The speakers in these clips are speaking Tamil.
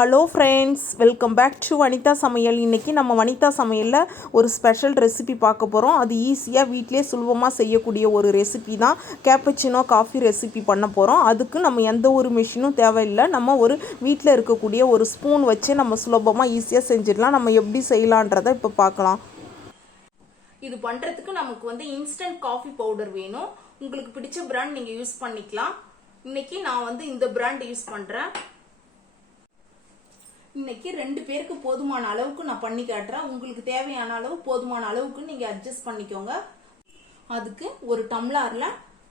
Hello friends, welcome back to Vanitha Samayal. இன்றைக்கி நம்ம வனிதா சமையலில் ஒரு ஸ்பெஷல் ரெசிபி பார்க்க போகிறோம். அது ஈஸியாக வீட்டிலே சுலபமாக செய்யக்கூடிய ஒரு ரெசிபி தான். கேப்பச்சினோ காஃபி ரெசிபி பண்ண போகிறோம். அதுக்கு நம்ம எந்த ஒரு மிஷினும் தேவையில்லை. நம்ம ஒரு வீட்டில் இருக்கக்கூடிய ஒரு ஸ்பூன் வச்சு நம்ம சுலபமாக ஈஸியாக செஞ்சிடலாம். நம்ம எப்படி செய்யலான்றதை இப்போ பார்க்கலாம். இது பண்ணுறதுக்கு நமக்கு இன்ஸ்டன்ட் காஃபி பவுடர் வேணும். உங்களுக்கு பிடிச்ச பிராண்ட் நீங்கள் யூஸ் பண்ணிக்கலாம். இன்றைக்கி நான் இந்த பிராண்ட் யூஸ் பண்ணுறேன். இன்னைக்கு 2 பேருக்கு போதுமான அளவுக்கு நான் பண்ணி காட்டுறேன். உங்களுக்கு தேவையான அளவு போதுமான அளவுக்கு நீங்க அட்ஜஸ்ட் பண்ணிக்கோங்க. அதுக்கு ஒரு டம்ளர்ல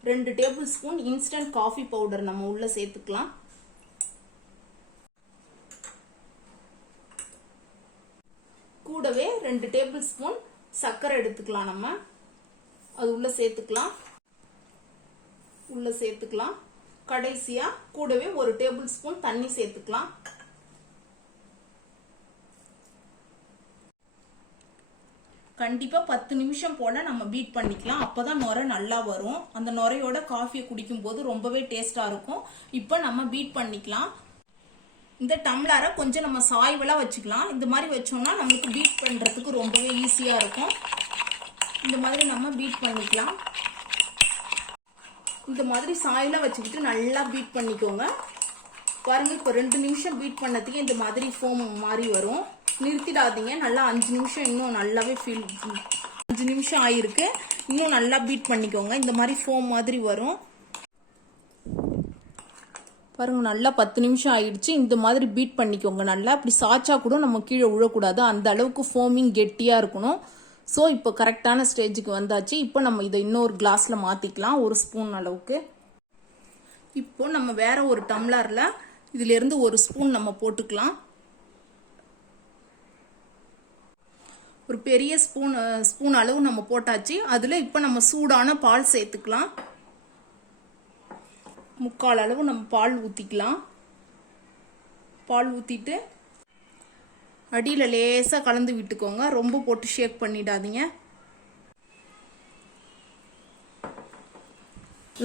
2 table spoon instant coffee powder நம்ம உள்ள சேர்த்துக்கலாம். கூடவே 2 டேபிள் ஸ்பூன் சர்க்கரை எடுத்துக்கலாம். நம்ம அது உள்ள சேர்த்துக்கலாம். கடைசியா கூடவே ஒரு டேபிள் ஸ்பூன் தண்ணி சேர்த்துக்கலாம். கண்டிப்பா 10 நிமிஷம் போல நம்ம பீட் பண்ணிக்கலாம். அப்பதான் நுரை நல்லா வரும். அந்த நுரையோட காஃபியை குடிக்கும் போது ரொம்பவே டேஸ்டா இருக்கும். இப்போ நம்ம பீட் பண்ணிக்கலாம். இந்த டம்ளரை கொஞ்சம் நம்ம சாய்வலா வச்சுக்கலாம். இந்த மாதிரி வச்சோம்னா நமக்கு பீட் பண்றதுக்கு ரொம்பவே ஈஸியா இருக்கும். இந்த மாதிரி நம்ம பீட் பண்ணிக்கலாம். இந்த மாதிரி சாய்வலா வச்சுக்கிட்டு நல்லா பீட் பண்ணிக்கோங்க. பாருங்க, இப்போ 2 நிமிஷம் பீட் பண்ணதுக்கு இந்த மாதிரி ஃபோம் மாதிரி வரும். நிறுத்திடாதீங்க. நல்லா 5 நிமிஷம் இன்னும் நல்லாவே 5 நிமிஷம் ஆயிருக்கு. இன்னும் நல்லா பீட் பண்ணிக்கோங்க. இந்த மாதிரி ஃபோம் மாதிரி வரும். பாருங்க, நல்லா 10 நிமிஷம் ஆயிடுச்சு. இந்த மாதிரி பீட் பண்ணிக்கோங்க. நல்லா அப்படி சாச்சா கூட நம்ம கீழே விழக்கூடாது. அந்த அளவுக்கு ஃபோமிங் கெட்டியா இருக்கணும். ஸோ இப்போ கரெக்டான ஸ்டேஜுக்கு வந்தாச்சு. இப்போ நம்ம இதை இன்னொரு கிளாஸ்ல மாத்திக்கலாம், ஒரு ஸ்பூன் அளவுக்கு. இப்போ நம்ம வேற ஒரு டம்ளர்ல இதுல இருந்து ஒரு ஸ்பூன் நம்ம போட்டுக்கலாம். ஒரு பெரிய ஸ்பூன் அளவு நம்ம போட்டாச்சு. அதுல இப்ப நம்ம சூடான பால் சேர்த்துக்கலாம். 3/4 அளவு நம்ம பால் ஊத்திக்கலாம். பால் ஊத்திட்டு அடியில லேசா கலந்து விட்டுக்கோங்க. ரொம்ப போட்டு ஷேக் பண்ணிடாதீங்க.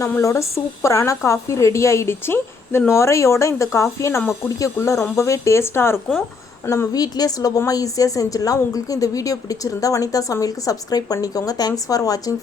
நம்மளோட சூப்பரான காஃபி ரெடி ஆயிடுச்சு. இந்த நுரையோட இந்த காஃபியை நம்ம குடிக்கக்குள்ள ரொம்பவே டேஸ்டா இருக்கும். நம்ம வீட்டிலே சுலபமாக ஈஸியாக செஞ்சிடலாம். உங்களுக்கு இந்த வீடியோ பிடிச்சிருந்தா வனிதா சமையலுக்கு சப்ஸ்கிரைப் பண்ணிக்கோங்க. தேங்க்ஸ் ஃபார் வாட்சிங்.